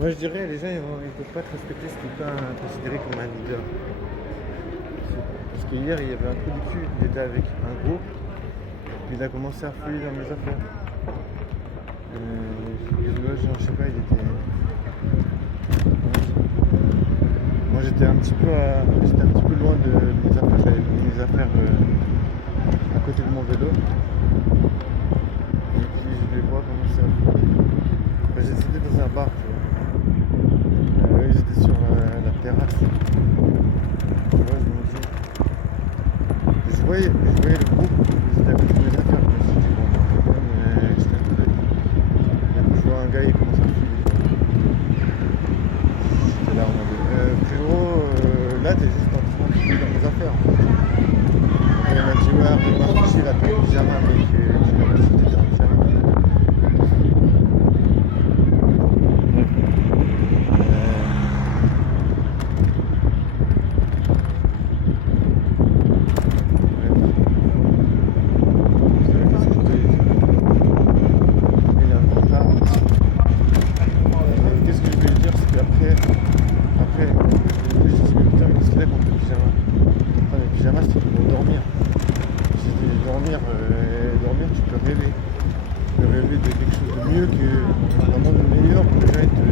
Moi je dirais les gens ils peuvent pas te respecter si tu n'es pas considéré comme un leader. Parce qu'hier il y avait un trou du cul, il était avec un groupe, puis il a commencé à fouiller dans mes affaires. Genre, je sais pas, il était. Moi j'étais un petit peu loin de mes affaires, j'avais mis mes affaires à côté de mon vélo. Et puis je les vois commencer à fouiller. Enfin, j'étais dans un bar, tu vois. J'étais sur la terrasse. Tu vois, je voyais le groupe, ils étaient à côté de mes affaires. Je me suis dit, bon, quand même, j'étais un peu. Et puis je vois un gars, il commence à fouiller. J'étais là en mode, frérot, là t'es juste en train de fouiller dans mes affaires. Et il m'a dit, ouais, après il m'a affiché la tête du pyjama, mec. Je l'ai reçu, t'étais en pyjama. Qu'est-ce que je voulais dire, c'est qu'après, je me suis dit, mais putain, mais qu'est-ce qu'il a contre le pyjama? Enfin, le pyjama, c'était pour dormir. J'ai dit, dormir, tu peux rêver. Tu peux rêver de quelque chose de mieux qu'un monde meilleur où les gens ils te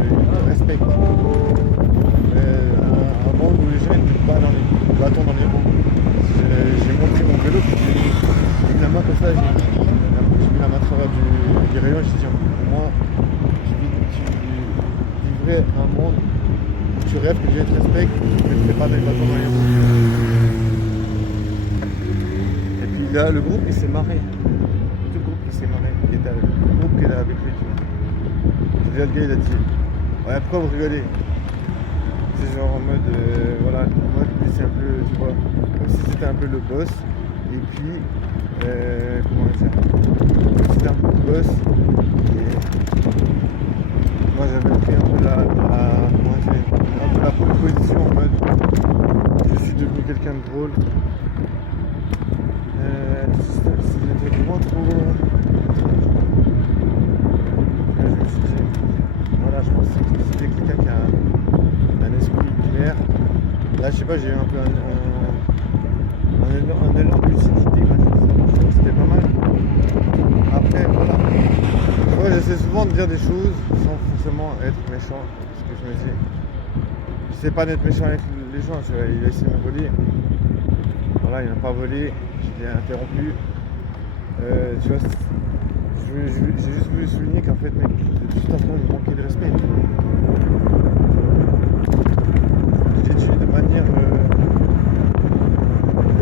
respectent. Un monde où les gens ils te battent dans les roues. J'ai monté mon vélo, puis j'ai mis la main comme ça, j'ai mis la main à travers du rayon, et j'ai dit, moi, tu vivrais un monde où tu rêves que les gens te respectent, mais tu ne fais pas avec bâtons dans les roues. Et puis là, le groupe, il s'est marré. Tout le groupe, il s'est marré. Le groupe qui est là avec lui, tu vois. Puis là, le gars, il a dit, ouais, pourquoi vous rigolez? C'est genre en mode, voilà, en mode, lui, c'est un peu, tu vois, comme si c'était un peu le boss. Et puis, comment dire, c'était un peu le boss. Et moi, j'avais pris un peu la pole position en mode, je suis devenu quelqu'un de drôle. C'était vraiment trop. Là, je me suis dit, voilà, je pense que si c'était quelqu'un qui a un esprit clair, là, je sais pas, j'ai eu un peu un élan de lucidité quand j'ai dit ça. Je trouve que c'était pas mal. Après, voilà. Ouais, j'essaie souvent de dire des choses sans forcément être méchant. Parce que je me dis, je sais pas d'être méchant avec les gens, tu vois, il a essayé de me voler. Voilà, il n'a pas volé, je l'ai interrompu. Tu vois, j'ai juste voulu souligner qu'en fait, mec, j'étais juste en train de me manquer de respect. J'ai dit de manière.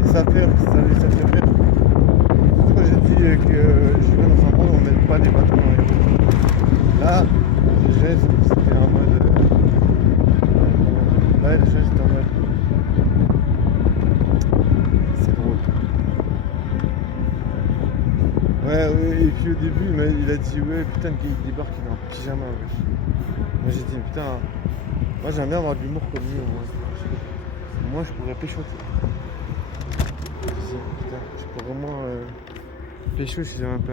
Ça fait rire. Pourquoi j'ai dit que je vais dans un monde où on ne met pas des bâtons dans les roues. Là, les gens c'était en mode. Là, les gens c'était en mode. C'est drôle. Ouais, et puis au début, il a dit, ouais, putain, le gars il débarque, il est en pyjama. Ouais. Moi j'ai dit, putain, moi j'aime bien avoir de l'humour comme lui. Moi je pourrais pécho. Putain, je pourrais vraiment pécho si j'avais un peu.